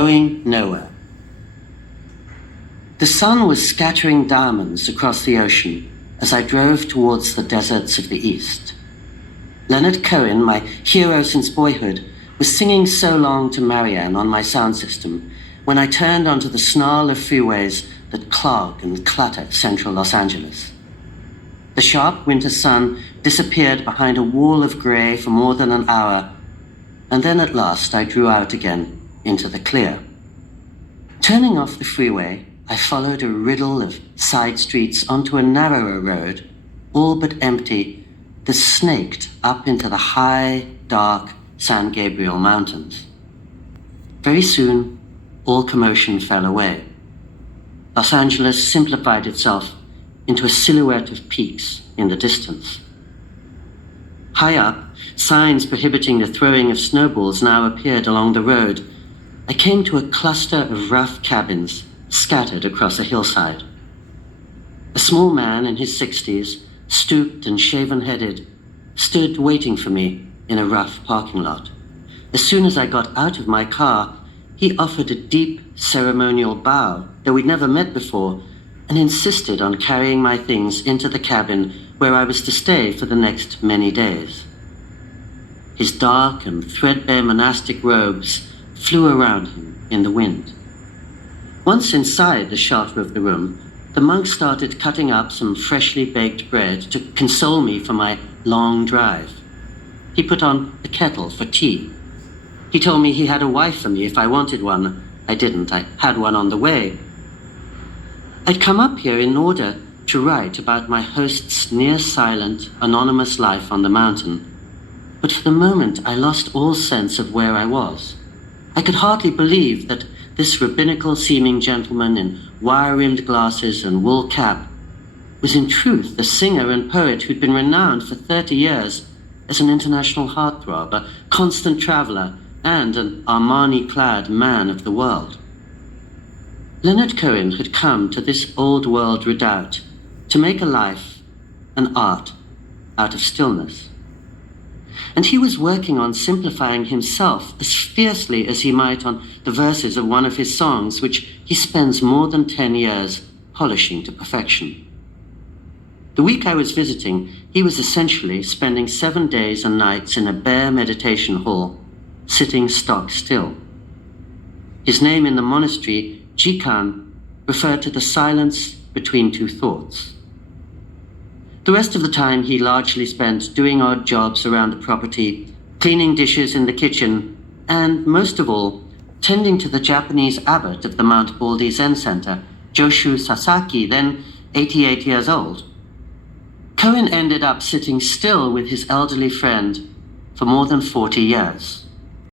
going nowhere. The sun was scattering diamonds across the ocean as I drove towards the deserts of the east. Leonard Cohen, my hero since boyhood, was singing So Long to Marianne on my sound system when I turned onto the snarl of freeways that clog and clutter central Los Angeles. The sharp winter sun disappeared behind a wall of gray for more than an hour, and then at last I drew out again into the clear. Turning off the freeway, I followed a riddle of side streets onto a narrower road, all but empty, that snaked up into the high, dark San Gabriel Mountains. Very soon, all commotion fell away. Los Angeles simplified itself into a silhouette of peaks in the distance. High up, signs prohibiting the throwing of snowballs now appeared along the road. I came to a cluster of rough cabins scattered across a hillside. A small man in his 60s, stooped and shaven-headed, stood waiting for me in a rough parking lot. As soon as I got out of my car, he offered a deep ceremonial bow, though we'd never met before, and insisted on carrying my things into the cabin where I was to stay for the next many days. His dark and threadbare monastic robes flew around him in the wind. Once inside the shelter of the room, the monk started cutting up some freshly baked bread to console me for my long drive. He put on the kettle for tea. He told me he had a wife for me if I wanted one. I didn't. I had one on the way. I'd come up here in order to write about my host's near-silent, anonymous life on the mountain. But for the moment, I lost all sense of where I was. I could hardly believe that this rabbinical-seeming gentleman in wire-rimmed glasses and wool cap was in truth the singer and poet who'd been renowned for 30 years as an international heartthrob, a constant traveler, and an Armani-clad man of the world. Leonard Cohen had come to this old-world redoubt to make a life, an art, out of stillness. And he was working on simplifying himself as fiercely as he might on the verses of one of his songs, which he spends more than 10 years polishing to perfection. The week I was visiting, he was essentially spending 7 days and nights in a bare meditation hall, sitting stock still. His name in the monastery, Jikan, referred to the silence between two thoughts. The rest of the time he largely spent doing odd jobs around the property, cleaning dishes in the kitchen, and most of all, tending to the Japanese abbot of the Mount Baldy Zen Center, Joshu Sasaki, then 88 years old. Cohen ended up sitting still with his elderly friend for more than 40 years.